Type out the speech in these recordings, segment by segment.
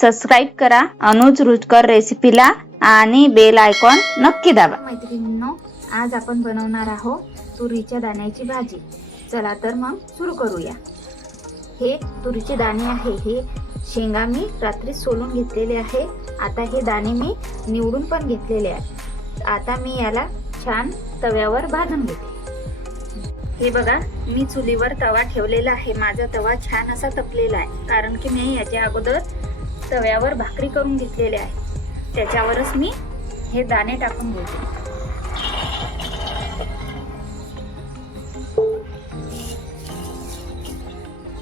Subscribe करा. अनुज रुचकर रेसिपीला आणि बेल आयकॉन नक्की दाबा. मैत्रिणींनो आज आपण बनवणार आहोत तुरीच्या दाण्याची भाजी. चला तर मग सुरू करूया. हे तुरीचे दाणे आहे. हे शेंगा मी रात्री सोलून घेतलेले आहे. आता हे दाणे मी निवडून पण घेतलेले आहे. आता मी याला छान तव्यावर भाजून घेते. हे बघा मी चुलीवर तवा ठेवलेला आहे. माझा तवा छान असा तपलेला आहे. कारण की मी याच्या अगोदर तव्यावर भाकरी करून घेतलेले आहे त्याच्यावरच मी हे दाणे टाकून घेते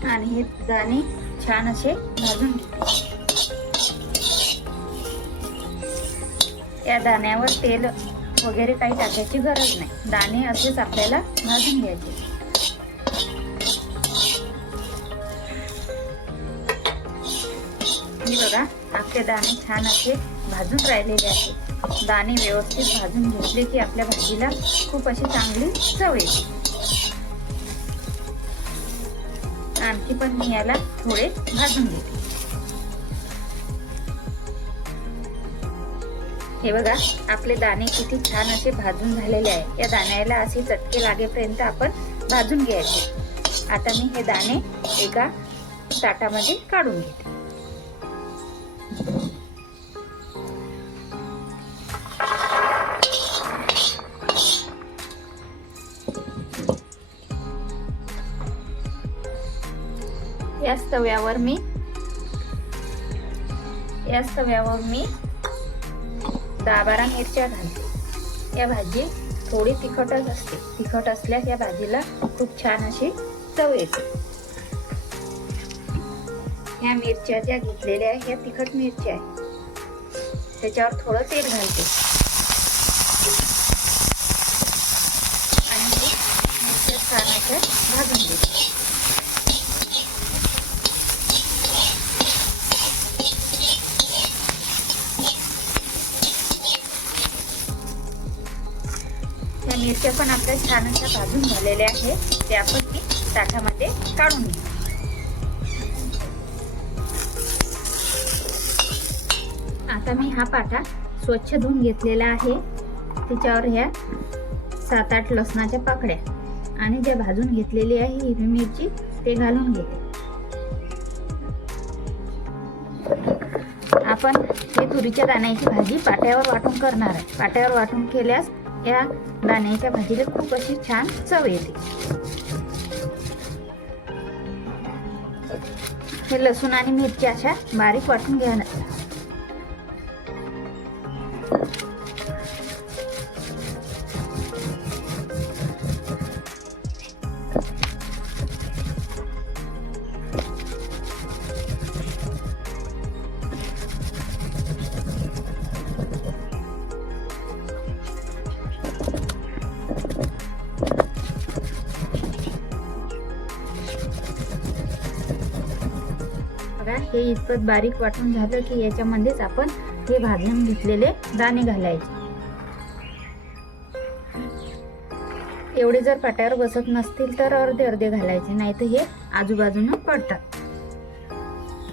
आणि हे दाणे छान असे भाजून घेते. या दाण्यावर तेल वगैरे काही टाकायची गरज नाही. दाणे असेच आपल्याला भाजून घ्यायचे. हे बघा आपले दाणे छान असे भाजून राहिलेले आहेत. दाणे व्यवस्थित भाजून घेतले की आपल्या भाजीला खूप अशी चांगली चव येते. आणखी पण मी याला थोडे भाजून घेते. हे बघा आपले दाणे किती छान असे भाजून झालेले आहे. या दाण्याला असे चटके लागेपर्यंत आपण भाजून घ्यायचे. आता मी हे दाणे एका ताटामध्ये काढून घेते. तव्यावर मी याच तव्यावर मी दहा बारा मिरच्या घालते. या भाजी थोडी तिखटच असते. तिखट असल्यास या भाजीला खूप छान अशी चव येते. ह्या मिरच्या ज्या घेतलेल्या आहेत ह्या तिखट मिरच्या आहे त्याच्यावर थोडं तेल घालते. आणि मिरच्या छान अशा भाजून घेते. मिरच्या पण आपल्या छान अशा भाजून झालेल्या आहे. ते आपण ती ताटामध्ये काढून घेऊ. आता मी हा पाटा स्वच्छ धुवून घेतलेला आहे. त्याच्यावर ह्या सात आठ लसणाच्या पाकड्या आणि ज्या भाजून घेतलेली आहे हिरवी मिरची ते घालून घेते आपण हे तुरीच्या दाण्याची भाजी पाट्यावर वाटून करणार आहे. पाट्यावर वाटून केल्यास ह्या दाण्याच्या भाजीला खूप अशी छान चव येते. हे लसूण आणि मिरची अशा बारीक वाटून घ्या हे इतपत बारीक वाटून झालं की याच्यामध्येच आपण हे भाजून घेतलेले दाणे घालायचे एवढे जर पाट्यावर बसत नसतील तर अर्धे अर्धे घालायचे नाही तर हे आजूबाजूनं पडतात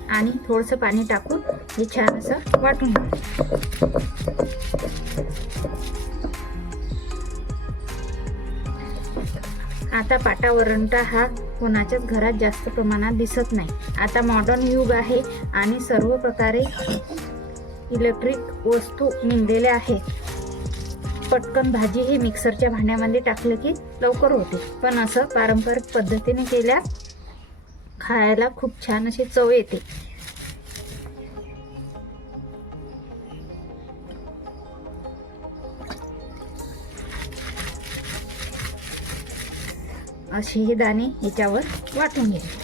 आणि थोडस पाणी टाकून हे छान असं वाटून घ्यायचं. आता पाटावरंटा हा कोणाच्याच घरात जास्त प्रमाणात दिसत नाही. आता मॉडर्न युग आहे आणि सर्व प्रकारे इलेक्ट्रिक वस्तू निघलेल्या आहेत पटकन भाजी हे मिक्सरच्या भांड्यामध्ये टाकलं की लवकर होते. पण असं पारंपरिक पद्धतीने केल्या खायला खूप छान अशी चव येते. असे हे दाणे याच्यावर वाटून घ्यायचे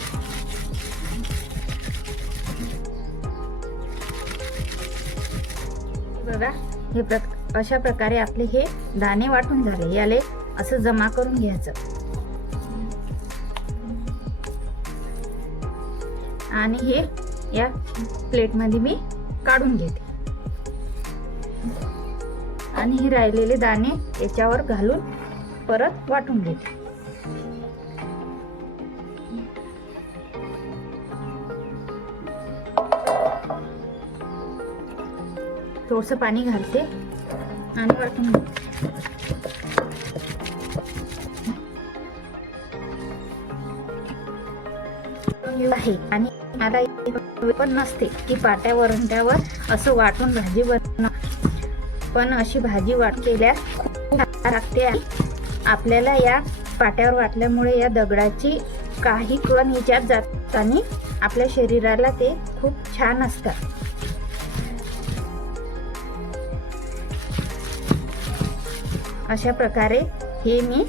बघा हे प्र अशा प्रकारे आपले हे दाणे वाटून झाले. याले असं जमा करून घ्यायचं. आणि हे या प्लेटमध्ये मी काढून घेते. आणि हे राहिलेले दाणे याच्यावर घालून परत वाटून घेते. थोडंसं पाणी घालते आणि वाटून आहे. आणि आता पण नसते की पाट्या वरंट्यावर असं वाटून भाजी बनव. पण अशी भाजी वाट केल्यास खूप लागते आपल्याला या पाट्यावर वाटल्यामुळे या दगडाची काही कण हिच्यात जात आणि आपल्या शरीराला ते खूप छान असतात. अशा प्रकारे हे मी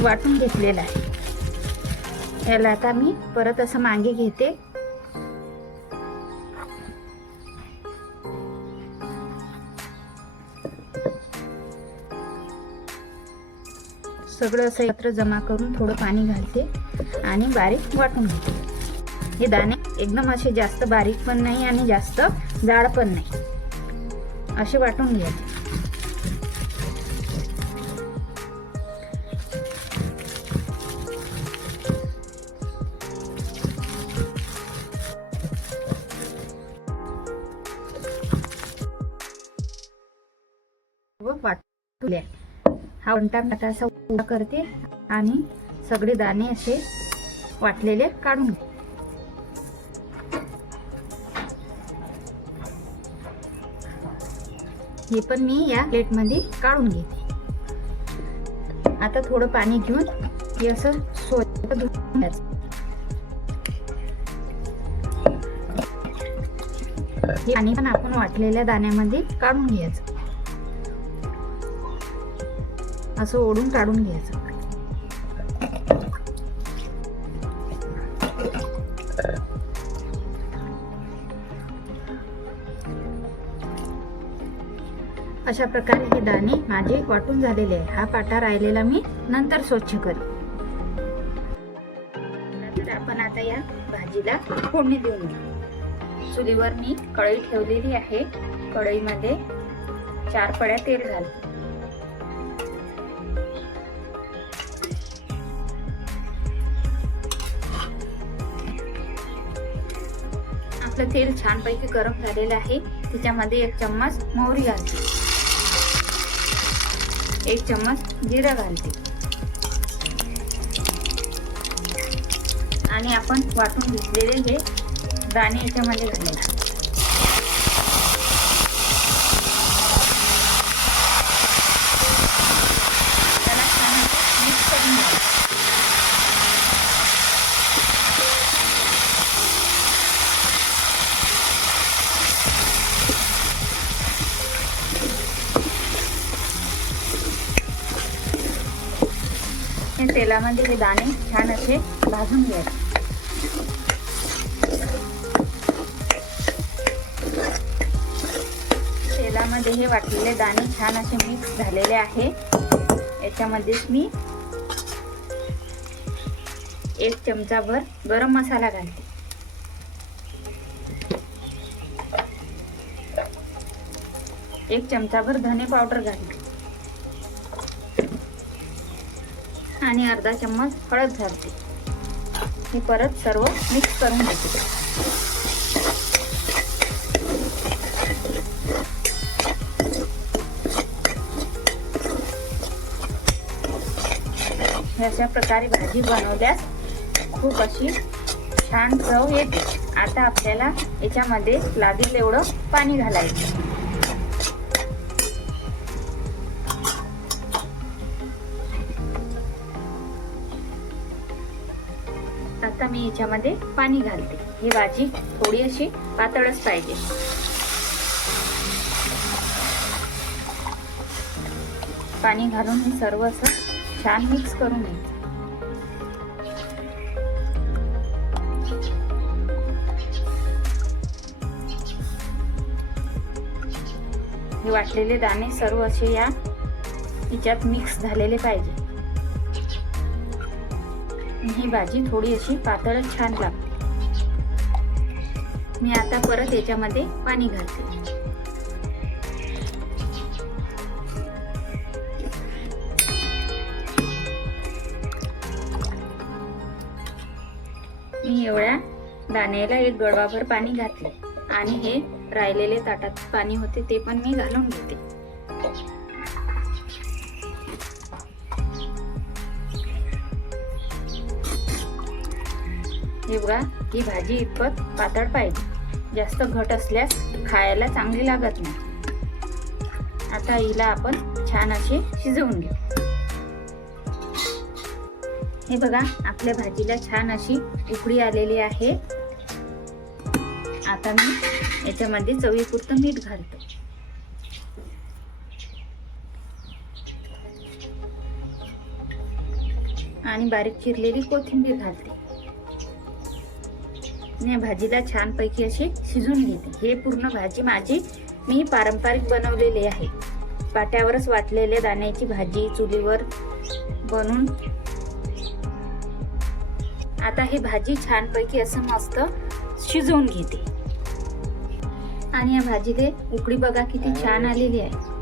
वाटून घेतलेलं आहे. याला आता मी परत असं मागे घेते. सगळं असं एकत्र जमा करून थोडं पाणी घालते आणि बारीक वाटून घेते. हे दाणे एकदम असे जास्त बारीक पण नाही आणि जास्त जाड पण नाही. असे वाटून घ्यायचे. वाटूल्या हा वंटा आता असा करते? आणि सगळे दाणे असे वाटलेले काढून घे. हे पण मी या प्लेटमध्ये काढून घेते. आता थोडं पाणी घेऊन हे असं स्वच्छ धुवून घ्यायचं. हे पाणी पण आपण वाटलेल्या दाण्यामध्ये काढून घ्यायचं. असं ओढून काढून घ्यायचं. अशा प्रकारे हे दाणे माझे वाटून झालेले आहे हा पाटा राहिलेला मी नंतर स्वच्छ करेन. तर आपण आता या भाजीला फोडणी देऊन घेऊ. चुलीवर मी कढई ठेवलेली आहे. कढईमध्ये चार पड्या तेल घालते. आपलं तेल छानपैकी गरम झालेलं आहे. त्याच्यामध्ये एक चम्मच मोहरी घालते. एक चम्मच जिरं घालते. आणि आपण वाटून घेतलेले हे दाणे याच्यामध्ये घालायचे त्याला छान मिक्स करून घ्यायचं हे तेलामध्ये म्हणजे हे दाणे छान असे भाजून घ्यायचे. तेलामध्ये हे वाटलेले दाणे छान असे मिक्स झालेले आहे. याच्यामध्येच मी एक चमचाभर गरम मसाला घालते. एक चमचाभर धने पावडर घालते आणि अर्धा चम्मच हळद घालते. हे परत सर्व मिक्स करून घेते. अशा प्रकारे भाजी बनवल्यास खूप अशी छान चव येते. आता आपल्याला याच्यामध्ये लागेल एवढं पाणी घालायचं. मी याच्यामध्ये पाणी घालते. ही भाजी थोडी अशी पातळच पाहिजे. पाणी घालून हे सर्व असं छान मिक्स करून घ्यायचं. हे वाटलेले दाणे सर्व असे या तिच्यात मिक्स झालेले पाहिजे. ही भाजी थोडी अशी पातळ छान लागते. मी आता परत याच्यामध्ये पाणी घालते. मी एवढ्या दाण्याला एक गडवाभर पाणी घातले आणि हे राहिलेले ताटात पाणी होते ते पण मी घालून घेते. हे बघा ही भाजी इतपत पातळ पाहिजे. जास्त घट असल्यास खायला चांगली लागत नाही. आता हिला आपण छान अशी शिजवून घेऊ. हे बघा आपल्या भाजीला छान अशी उकडी आलेली आहे. आता मी याच्यामध्ये चवीपुरतं मीठ घालतो. आणि बारीक चिरलेली कोथिंबीर घालते. या भाजीला छानपैकी अशी शिजून घेते हे पूर्ण भाजी माझी मी पारंपरिक बनवलेली आहे. पाट्यावरच वाटलेल्या दाण्याची भाजी चुलीवर बनवून आता ही भाजी छानपैकी असं मस्त शिजवून घेते. आणि या भाजीले उकळी बघा किती छान आलेली आहे.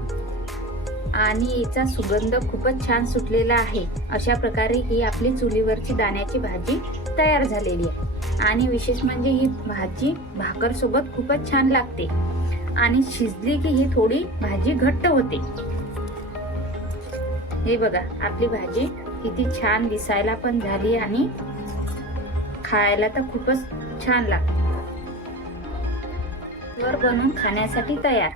आणि हिचा सुगंध खूपच छान सुटलेला आहे. अशा प्रकारे ही आपली चुलीवरची दाण्याची भाजी तयार झालेली आहे. आणि विशेष म्हणजे ही भाजी भाकरसोबत खूपच छान लागते. आणि शिजली की ही थोडी भाजी घट्ट होते. हे बघा आपली भाजी किती छान दिसायला पण झाली आणि खायला तर खूपच छान लागते. वर बनवून खाण्यासाठी तयार.